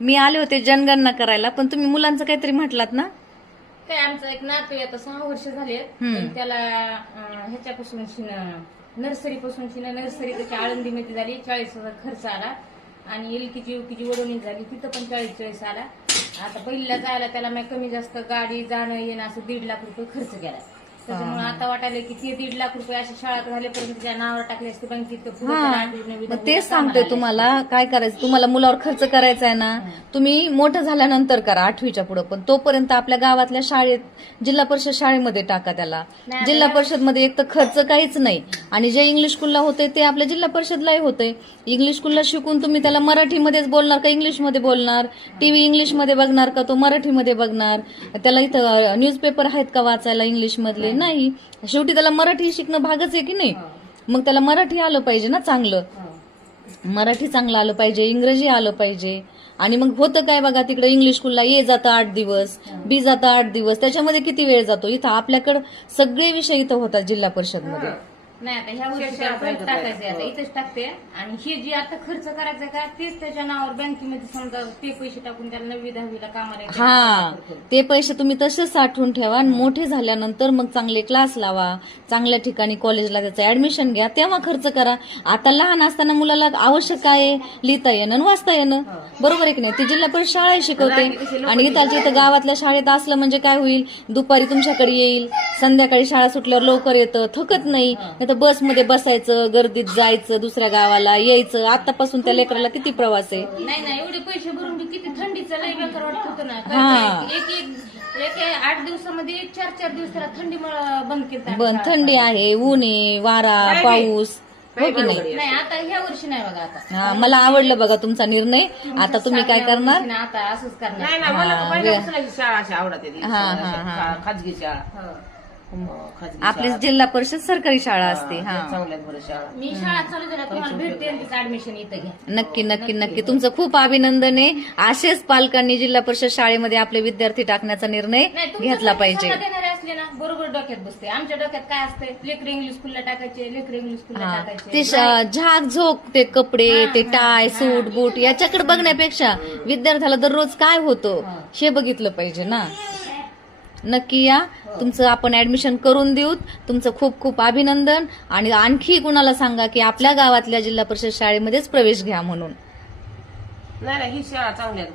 मी आले होते जनगणना करायला, पण तुम्ही मुलांचं काहीतरी म्हटलात ना? काय आमचा एक नातू आहे, आता 6 वर्ष झाले. त्याला ह्याच्यापासून नर्सरी त्याची आळंदीमध्ये झाली, 40,000 खर्च आला. आणि एलकेजी युकेजी वडवणी झाली, तिथं पण 40-40 आला. आता पहिलीला जायला त्याला मी कमी जास्त गाडी जाणं येणं असं 1.5 लाख रुपये खर्च केला. त्याच्यामुळे आता वाटायला की ते 1.5 लाख रुपये अशा शाळा झाल्यापर्यंत त्याच्या नावावर टाकले असते बँकेत. मग तेच सांगतोय तुम्हाला, काय करायचं तुम्हाला, मुलावर खर्च करायचा आहे ना, तुम्ही मोठं झाल्यानंतर करा 8वीच्या पुढे, पण तोपर्यंत आपल्या गावातल्या शाळेत, जिल्हा परिषद शाळेमध्ये टाका त्याला. जिल्हा परिषद मध्ये एक तर खर्च काहीच नाही, आणि जे इंग्लिश स्कूलला होते ते आपल्या जिल्हा परिषदलाही होते. इंग्लिश स्कूलला शिकून तुम्ही त्याला मराठीमध्येच बोलणार का इंग्लिशमध्ये बोलणार? टीव्ही इंग्लिशमध्ये बघणार का तो मराठीमध्ये बघणार? त्याला इथं न्यूजपेपर आहेत का वाचायला इंग्लिशमधले? नाही. शेवटी त्याला मराठी शिकणं भागच आहे की नाही? मग त्याला मराठी आलं पाहिजे ना चांगलं, मराठी चांगलं आलं पाहिजे, इंग्रजी आलं पाहिजे. आणि मग होतं काय बघा, तिकडे इंग्लिश स्कूलला ए जातं 8 दिवस, बी जातं 8 दिवस, त्याच्यामध्ये किती वेळ जातो. इथं आपल्याकडे सगळे विषय इथं होतात जिल्हा परिषदमध्ये. नाही, आता ह्या वर्षी टाकायचे, आता इथेच टाकते. आणि हे जे आता खर्च करायचं का तेच त्याच्या नावावर बँकेमध्ये समजा ते पैसे टाकून त्याला 9वी-10वीला कामाला येते. हा, ते पैसे तुम्ही तसेच साठवून ठेवा. आणि मोठे झाल्यानंतर मग चांगले क्लास लावा, चांगल्या ठिकाणी कॉलेजला त्याचं ऍडमिशन घ्या, तेव्हा खर्च करा. आता लहान असताना मुलाला आवश्यक काय आहे? लिहिता येणं आणि वाचता येणं, बरोबर आहे की नाही? ती जिल्हा परिषद शाळा शिकवते. आणि इथं गावातल्या शाळेत असलं म्हणजे काय होईल, दुपारी तुमच्याकडे येईल, संध्याकाळी शाळा सुटल्यावर लवकर येतं, थकत नाही. तर बसमध्ये बसायचं, गर्दीत जायचं, दुसऱ्या गावाला यायचं. आतापासून त्या लेकराला किती प्रवास आहे. नाही एवढे पैसे भरून बी किती थंडीचं लय बेकार वाटत होतं ना. एक 8 दिवसामध्ये 4-4 दिवस त्याला थंडीमुळे बंद केलं. थंडी आहे, ऊन आहे, वारा, पाऊस, हो की नाही? नाही, आता ह्या वर्षी नाही बघा. आता हा, मला आवडलं बघा तुमचा निर्णय. आता तुम्ही काय करणार? आता असंच करणार. नाही ना, मला तर पहिल्यापासून ही शाळा अशी आवडते. खाजगी शाळा, आपली जिल्हा परिषद सरकारी शाळा असते. हा, चांगल्यात बरं शाळा. मी शाळा चालू झाल्या तुम्हाला भेटते आणि तिचं ऍडमिशन इथं घ्या. नक्की नक्की नक्की. तुमचं खूप अभिनंदन आहे. असेच पालकांनी जिल्हा परिषद शाळेमध्ये आपले विद्यार्थी टाकण्याचा निर्णय घेतला पाहिजे. देणारे असले ना बरोबर डोक्यात बसते. आमच्या डोक्यात काय असते, लेकर इंग्लिश स्कूलला टाकायचे, लेकर इंग्लिश स्कूलला टाकायचे. ते झाक झोक, ते कपडे, ते टाय, सूट बूट याच्याकडे बघण्यापेक्षा विद्यार्थ्याला दररोज काय होतं हे बघितलं पाहिजे ना. नक्की या, तुमचं आपण ऍडमिशन करून देऊ. तुमचं खूप खूप अभिनंदन. आणि आणखी कुणाला सांगा की आपल्या गावातल्या जिल्हा परिषद शाळेमध्येच प्रवेश घ्या म्हणून. नाही ही शाळा चांगल्यात.